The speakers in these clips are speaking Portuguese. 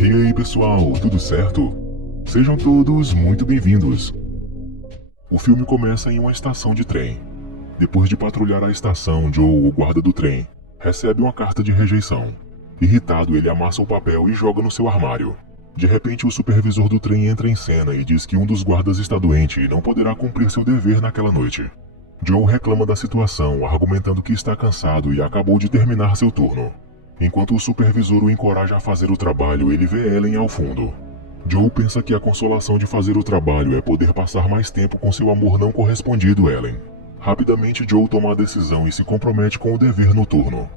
E aí pessoal, tudo certo? Sejam todos muito bem-vindos. O filme começa em uma estação de trem. Depois de patrulhar a estação, Joe, o guarda do trem, recebe uma carta de rejeição. Irritado, ele amassa o papel e joga no seu armário. De repente, o supervisor do trem entra em cena e diz que um dos guardas está doente e não poderá cumprir seu dever naquela noite. Joe reclama da situação, argumentando que está cansado e acabou de terminar seu turno. Enquanto o supervisor o encoraja a fazer o trabalho, ele vê Ellen ao fundo. Joe pensa que a consolação de fazer o trabalho é poder passar mais tempo com seu amor não correspondido, Ellen. Rapidamente, Joe toma a decisão e se compromete com o dever noturno.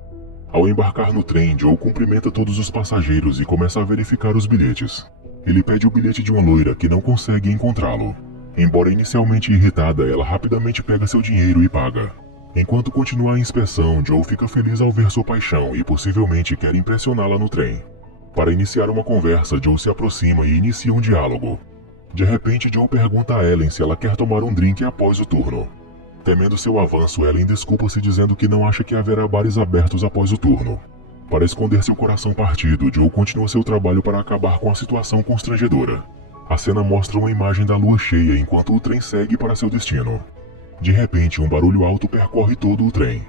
Ao embarcar no trem, Joe cumprimenta todos os passageiros e começa a verificar os bilhetes. Ele pede o bilhete de uma loira que não consegue encontrá-lo. Embora inicialmente irritada, ela rapidamente pega seu dinheiro e paga. Enquanto continua a inspeção, Joe fica feliz ao ver sua paixão e possivelmente quer impressioná-la no trem. Para iniciar uma conversa, Joe se aproxima e inicia um diálogo. De repente, Joe pergunta a Ellen se ela quer tomar um drink após o turno. Temendo seu avanço, Ellen desculpa-se dizendo que não acha que haverá bares abertos após o turno. Para esconder seu coração partido, Joe continua seu trabalho para acabar com a situação constrangedora. A cena mostra uma imagem da lua cheia enquanto o trem segue para seu destino. De repente, um barulho alto percorre todo o trem.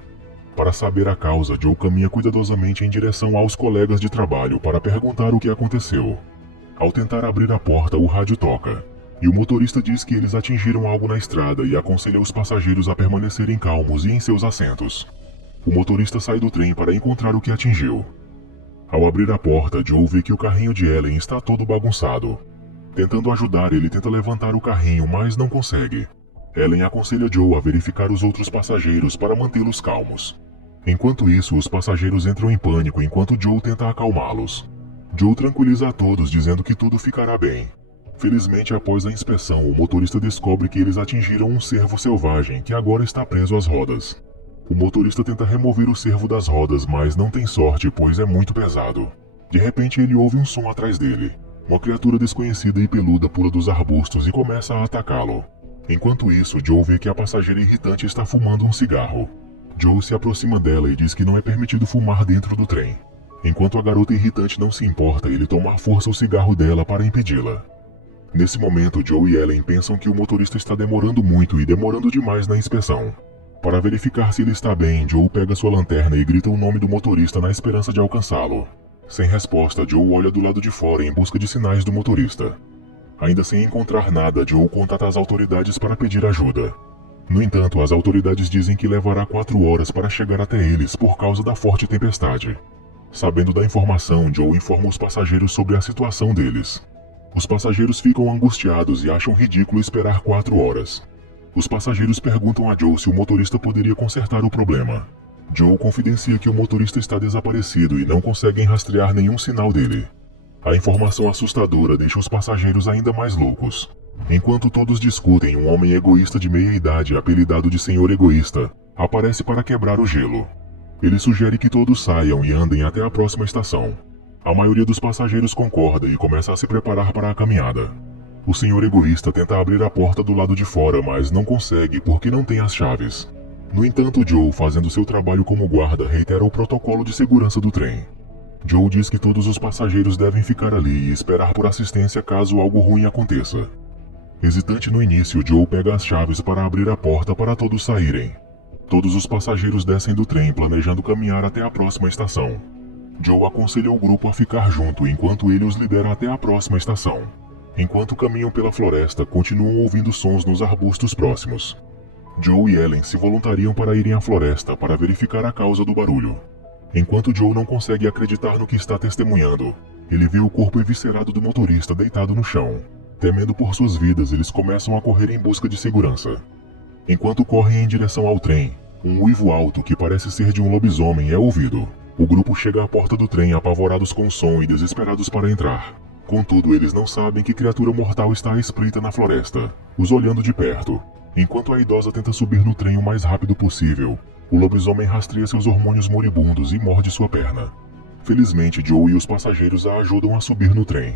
Para saber a causa, Joe caminha cuidadosamente em direção aos colegas de trabalho para perguntar o que aconteceu. Ao tentar abrir a porta, o rádio toca, e o motorista diz que eles atingiram algo na estrada e aconselha os passageiros a permanecerem calmos e em seus assentos. O motorista sai do trem para encontrar o que atingiu. Ao abrir a porta, Joe vê que o carrinho de Ellen está todo bagunçado. Tentando ajudar, ele tenta levantar o carrinho, mas não consegue. Ellen aconselha Joe a verificar os outros passageiros para mantê-los calmos. Enquanto isso, os passageiros entram em pânico enquanto Joe tenta acalmá-los. Joe tranquiliza a todos dizendo que tudo ficará bem. Felizmente, após a inspeção, o motorista descobre que eles atingiram um cervo selvagem que agora está preso às rodas. O motorista tenta remover o cervo das rodas, mas não tem sorte pois é muito pesado. De repente, ele ouve um som atrás dele. Uma criatura desconhecida e peluda pula dos arbustos e começa a atacá-lo. Enquanto isso, Joe vê que a passageira irritante está fumando um cigarro. Joe se aproxima dela e diz que não é permitido fumar dentro do trem. Enquanto a garota irritante não se importa, ele toma à força o cigarro dela para impedi-la. Nesse momento, Joe e Ellen pensam que o motorista está demorando muito e demorando demais na inspeção. Para verificar se ele está bem, Joe pega sua lanterna e grita o nome do motorista na esperança de alcançá-lo. Sem resposta, Joe olha do lado de fora em busca de sinais do motorista. Ainda sem encontrar nada, Joe contata as autoridades para pedir ajuda. No entanto, as autoridades dizem que levará 4 horas para chegar até eles por causa da forte tempestade. Sabendo da informação, Joe informa os passageiros sobre a situação deles. Os passageiros ficam angustiados e acham ridículo esperar 4 horas. Os passageiros perguntam a Joe se o motorista poderia consertar o problema. Joe confidencia que o motorista está desaparecido e não conseguem rastrear nenhum sinal dele. A informação assustadora deixa os passageiros ainda mais loucos. Enquanto todos discutem, um homem egoísta de meia-idade, apelidado de Senhor Egoísta, aparece para quebrar o gelo. Ele sugere que todos saiam e andem até a próxima estação. A maioria dos passageiros concorda e começa a se preparar para a caminhada. O Senhor Egoísta tenta abrir a porta do lado de fora, mas não consegue porque não tem as chaves. No entanto, Joe, fazendo seu trabalho como guarda, reitera o protocolo de segurança do trem. Joe diz que todos os passageiros devem ficar ali e esperar por assistência caso algo ruim aconteça. Hesitante no início, Joe pega as chaves para abrir a porta para todos saírem. Todos os passageiros descem do trem planejando caminhar até a próxima estação. Joe aconselha o grupo a ficar junto enquanto ele os lidera até a próxima estação. Enquanto caminham pela floresta, continuam ouvindo sons nos arbustos próximos. Joe e Ellen se voluntariam para irem à floresta para verificar a causa do barulho. Enquanto Joe não consegue acreditar no que está testemunhando, ele vê o corpo eviscerado do motorista deitado no chão. Temendo por suas vidas, eles começam a correr em busca de segurança. Enquanto correm em direção ao trem, um uivo alto que parece ser de um lobisomem é ouvido. O grupo chega à porta do trem apavorados com o som e desesperados para entrar. Contudo, eles não sabem que criatura mortal está à espreita na floresta, os olhando de perto. Enquanto a idosa tenta subir no trem o mais rápido possível, o lobisomem rastreia seus hormônios moribundos e morde sua perna. Felizmente, Joe e os passageiros a ajudam a subir no trem.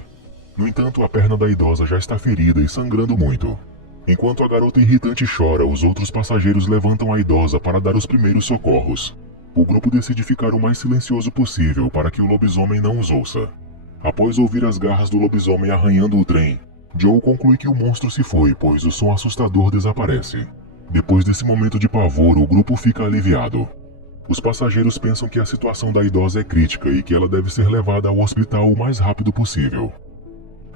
No entanto, a perna da idosa já está ferida e sangrando muito. Enquanto a garota irritante chora, os outros passageiros levantam a idosa para dar os primeiros socorros. O grupo decide ficar o mais silencioso possível para que o lobisomem não os ouça. Após ouvir as garras do lobisomem arranhando o trem, Joe conclui que o monstro se foi, pois o som assustador desaparece. Depois desse momento de pavor, o grupo fica aliviado. Os passageiros pensam que a situação da idosa é crítica e que ela deve ser levada ao hospital o mais rápido possível.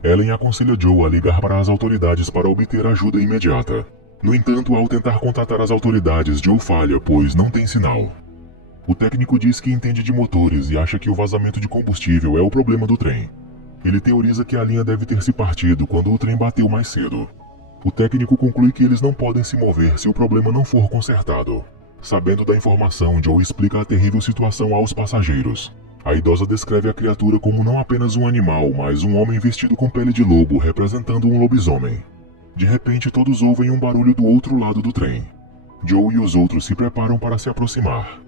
Ellen aconselha Joe a ligar para as autoridades para obter ajuda imediata. No entanto, ao tentar contatar as autoridades, Joe falha, pois não tem sinal. O técnico diz que entende de motores e acha que o vazamento de combustível é o problema do trem. Ele teoriza que a linha deve ter se partido quando o trem bateu mais cedo. O técnico conclui que eles não podem se mover se o problema não for consertado. Sabendo da informação, Joe explica a terrível situação aos passageiros. A idosa descreve a criatura como não apenas um animal, mas um homem vestido com pele de lobo, representando um lobisomem. De repente, todos ouvem um barulho do outro lado do trem. Joe e os outros se preparam para se aproximar.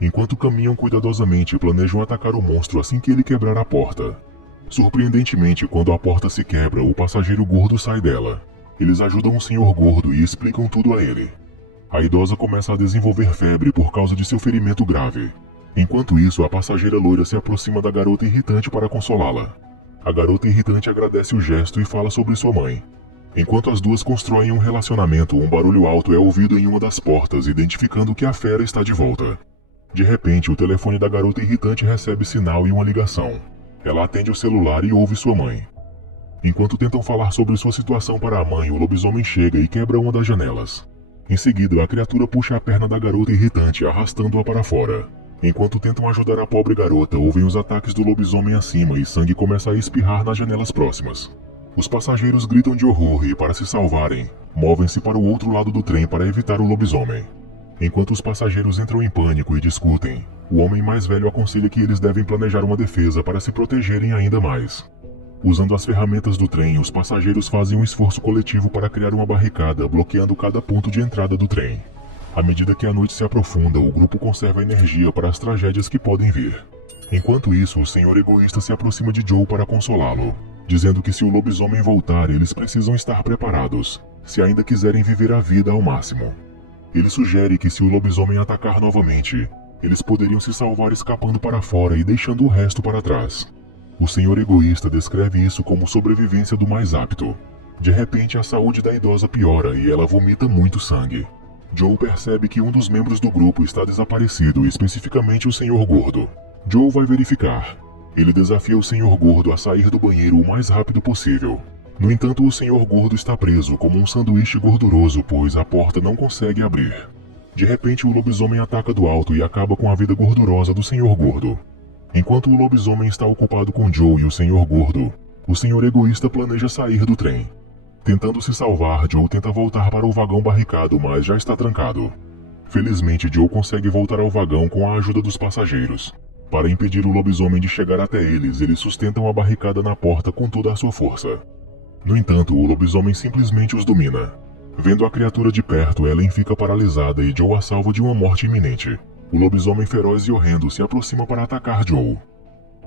Enquanto caminham cuidadosamente, planejam atacar o monstro assim que ele quebrar a porta. Surpreendentemente, quando a porta se quebra, o passageiro gordo sai dela. Eles ajudam o senhor gordo e explicam tudo a ele. A idosa começa a desenvolver febre por causa de seu ferimento grave. Enquanto isso, a passageira loira se aproxima da garota irritante para consolá-la. A garota irritante agradece o gesto e fala sobre sua mãe. Enquanto as duas constroem um relacionamento, um barulho alto é ouvido em uma das portas, identificando que a fera está de volta. De repente, o telefone da garota irritante recebe sinal e uma ligação. Ela atende o celular e ouve sua mãe. Enquanto tentam falar sobre sua situação para a mãe, o lobisomem chega e quebra uma das janelas. Em seguida, a criatura puxa a perna da garota irritante, arrastando-a para fora. Enquanto tentam ajudar a pobre garota, ouvem os ataques do lobisomem acima e sangue começa a espirrar nas janelas próximas. Os passageiros gritam de horror e, para se salvarem, movem-se para o outro lado do trem para evitar o lobisomem. Enquanto os passageiros entram em pânico e discutem, o homem mais velho aconselha que eles devem planejar uma defesa para se protegerem ainda mais. Usando as ferramentas do trem, os passageiros fazem um esforço coletivo para criar uma barricada, bloqueando cada ponto de entrada do trem. À medida que a noite se aprofunda, o grupo conserva energia para as tragédias que podem vir. Enquanto isso, o senhor egoísta se aproxima de Joe para consolá-lo, dizendo que se o lobisomem voltar, eles precisam estar preparados, se ainda quiserem viver a vida ao máximo. Ele sugere que se o lobisomem atacar novamente, eles poderiam se salvar escapando para fora e deixando o resto para trás. O senhor egoísta descreve isso como sobrevivência do mais apto. De repente, a saúde da idosa piora e ela vomita muito sangue. Joe percebe que um dos membros do grupo está desaparecido, especificamente o senhor gordo. Joe vai verificar. Ele desafia o senhor gordo a sair do banheiro o mais rápido possível. No entanto, o senhor gordo está preso como um sanduíche gorduroso, pois a porta não consegue abrir. De repente, o lobisomem ataca do alto e acaba com a vida gordurosa do senhor gordo. Enquanto o lobisomem está ocupado com Joe e o senhor gordo, o senhor egoísta planeja sair do trem. Tentando se salvar, Joe tenta voltar para o vagão barricado, mas já está trancado. Felizmente, Joe consegue voltar ao vagão com a ajuda dos passageiros. Para impedir o lobisomem de chegar até eles, eles sustentam a barricada na porta com toda a sua força. No entanto, o lobisomem simplesmente os domina. Vendo a criatura de perto, Ellen fica paralisada e Joe a salva de uma morte iminente. O lobisomem feroz e horrendo se aproxima para atacar Joe.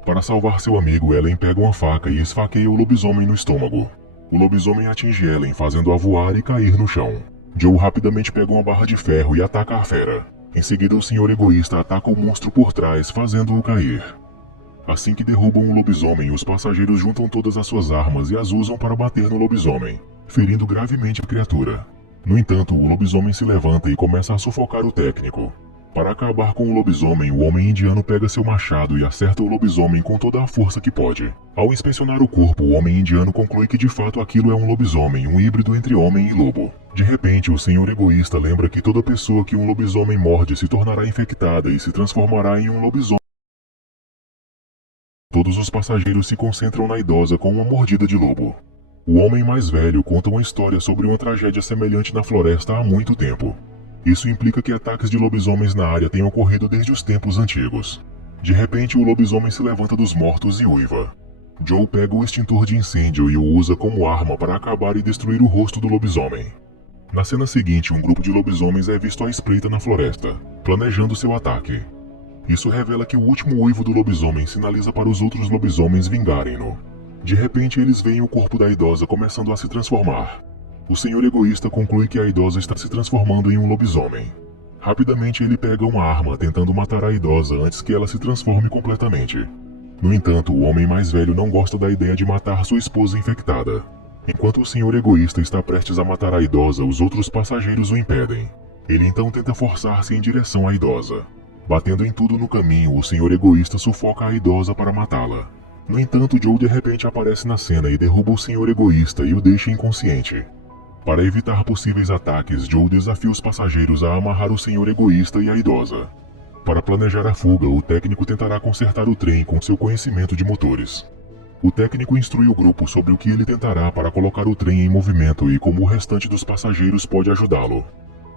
Para salvar seu amigo, Ellen pega uma faca e esfaqueia o lobisomem no estômago. O lobisomem atinge Ellen, fazendo-a voar e cair no chão. Joe rapidamente pega uma barra de ferro e ataca a fera. Em seguida, o senhor egoísta ataca o monstro por trás, fazendo-o cair. Assim que derrubam o lobisomem, os passageiros juntam todas as suas armas e as usam para bater no lobisomem, ferindo gravemente a criatura. No entanto, o lobisomem se levanta e começa a sufocar o técnico. Para acabar com o lobisomem, o homem indiano pega seu machado e acerta o lobisomem com toda a força que pode. Ao inspecionar o corpo, o homem indiano conclui que de fato aquilo é um lobisomem, um híbrido entre homem e lobo. De repente, o senhor egoísta lembra que toda pessoa que um lobisomem morde se tornará infectada e se transformará em um lobisomem. Todos os passageiros se concentram na idosa com uma mordida de lobo. O homem mais velho conta uma história sobre uma tragédia semelhante na floresta há muito tempo. Isso implica que ataques de lobisomens na área têm ocorrido desde os tempos antigos. De repente, o lobisomem se levanta dos mortos e uiva. Joe pega o extintor de incêndio e o usa como arma para acabar e destruir o rosto do lobisomem. Na cena seguinte, um grupo de lobisomens é visto à espreita na floresta, planejando seu ataque. Isso revela que o último uivo do lobisomem sinaliza para os outros lobisomens vingarem-no. De repente, eles veem o corpo da idosa começando a se transformar. O senhor egoísta conclui que a idosa está se transformando em um lobisomem. Rapidamente ele pega uma arma tentando matar a idosa antes que ela se transforme completamente. No entanto, o homem mais velho não gosta da ideia de matar sua esposa infectada. Enquanto o senhor egoísta está prestes a matar a idosa, os outros passageiros o impedem. Ele então tenta forçar-se em direção à idosa. Batendo em tudo no caminho, o senhor egoísta sufoca a idosa para matá-la. No entanto, Joe de repente aparece na cena e derruba o senhor egoísta e o deixa inconsciente. Para evitar possíveis ataques, Joe desafia os passageiros a amarrar o senhor egoísta e a idosa. Para planejar a fuga, o técnico tentará consertar o trem com seu conhecimento de motores. O técnico instrui o grupo sobre o que ele tentará para colocar o trem em movimento e como o restante dos passageiros pode ajudá-lo.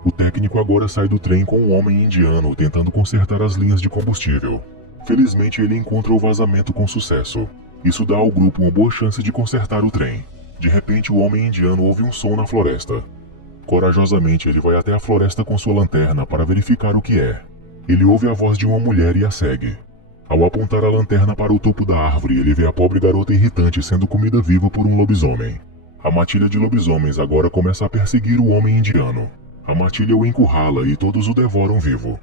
O técnico agora sai do trem com um homem indiano tentando consertar as linhas de combustível. Felizmente ele encontra o vazamento com sucesso. Isso dá ao grupo uma boa chance de consertar o trem. De repente o homem indiano ouve um som na floresta. Corajosamente ele vai até a floresta com sua lanterna para verificar o que é. Ele ouve a voz de uma mulher e a segue. Ao apontar a lanterna para o topo da árvore, ele vê a pobre garota irritante sendo comida viva por um lobisomem. A matilha de lobisomens agora começa a perseguir o homem indiano. A matilha o encurrala e todos o devoram vivo.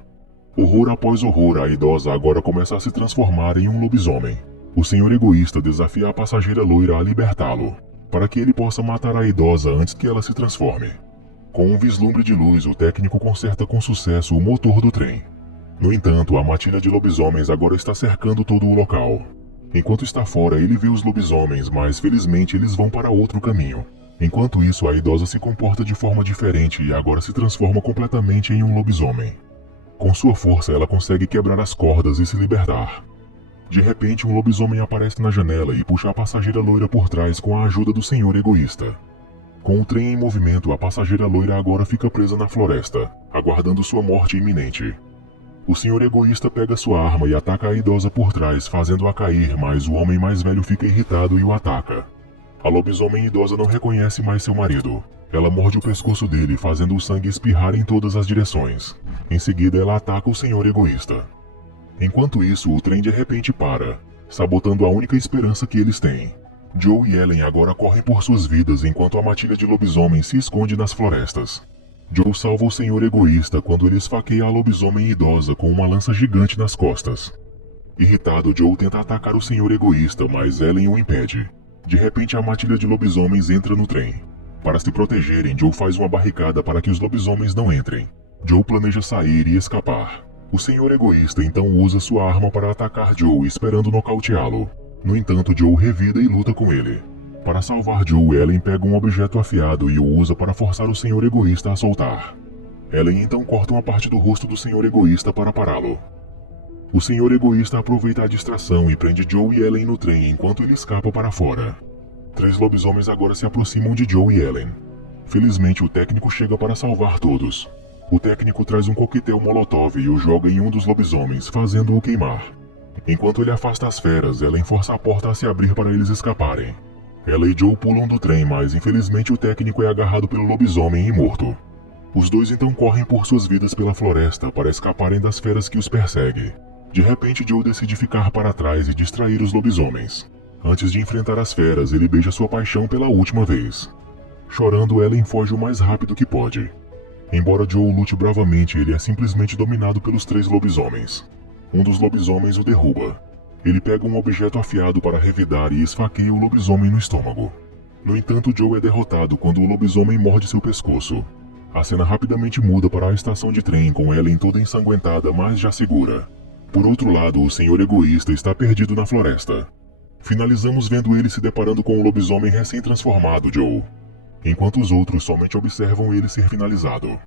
Horror após horror, a idosa agora começa a se transformar em um lobisomem. O senhor egoísta desafia a passageira loira a libertá-lo, para que ele possa matar a idosa antes que ela se transforme. Com um vislumbre de luz, o técnico conserta com sucesso o motor do trem. No entanto, a matilha de lobisomens agora está cercando todo o local. Enquanto está fora, ele vê os lobisomens, mas felizmente eles vão para outro caminho. Enquanto isso, a idosa se comporta de forma diferente e agora se transforma completamente em um lobisomem. Com sua força, ela consegue quebrar as cordas e se libertar. De repente, um lobisomem aparece na janela e puxa a passageira loira por trás com a ajuda do senhor egoísta. Com o trem em movimento, a passageira loira agora fica presa na floresta, aguardando sua morte iminente. O senhor egoísta pega sua arma e ataca a idosa por trás, fazendo-a cair, mas o homem mais velho fica irritado e o ataca. A lobisomem idosa não reconhece mais seu marido. Ela morde o pescoço dele, fazendo o sangue espirrar em todas as direções. Em seguida, ela ataca o senhor egoísta. Enquanto isso, o trem de repente para, sabotando a única esperança que eles têm. Joe e Ellen agora correm por suas vidas enquanto a matilha de lobisomem se esconde nas florestas. Joe salva o senhor egoísta quando ele esfaqueia a lobisomem idosa com uma lança gigante nas costas. Irritado, Joe tenta atacar o senhor egoísta, mas Ellen o impede. De repente, a matilha de lobisomens entra no trem. Para se protegerem, Joe faz uma barricada para que os lobisomens não entrem. Joe planeja sair e escapar. O senhor egoísta então usa sua arma para atacar Joe, esperando nocauteá-lo. No entanto, Joe revida e luta com ele. Para salvar Joe, Ellen pega um objeto afiado e o usa para forçar o senhor egoísta a soltar. Ellen então corta uma parte do rosto do senhor egoísta para pará-lo. O senhor egoísta aproveita a distração e prende Joe e Ellen no trem enquanto ele escapa para fora. 3 lobisomens agora se aproximam de Joe e Ellen. Felizmente, o técnico chega para salvar todos. O técnico traz um coquetel molotov e o joga em um dos lobisomens, fazendo-o queimar. Enquanto ele afasta as feras, Ellen força a porta a se abrir para eles escaparem. Ela e Joe pulam do trem, mas infelizmente o técnico é agarrado pelo lobisomem e morto. Os dois então correm por suas vidas pela floresta para escaparem das feras que os perseguem. De repente, Joe decide ficar para trás e distrair os lobisomens. Antes de enfrentar as feras, ele beija sua paixão pela última vez. Chorando, Ellen foge o mais rápido que pode. Embora Joe lute bravamente, ele é simplesmente dominado pelos 3 lobisomens. Um dos lobisomens o derruba. Ele pega um objeto afiado para revidar e esfaqueia o lobisomem no estômago. No entanto, Joe é derrotado quando o lobisomem morde seu pescoço. A cena rapidamente muda para a estação de trem, com Ellen toda ensanguentada, mas já segura. Por outro lado, o senhor egoísta está perdido na floresta. Finalizamos vendo ele se deparando com o lobisomem recém-transformado, Joe, enquanto os outros somente observam ele ser finalizado.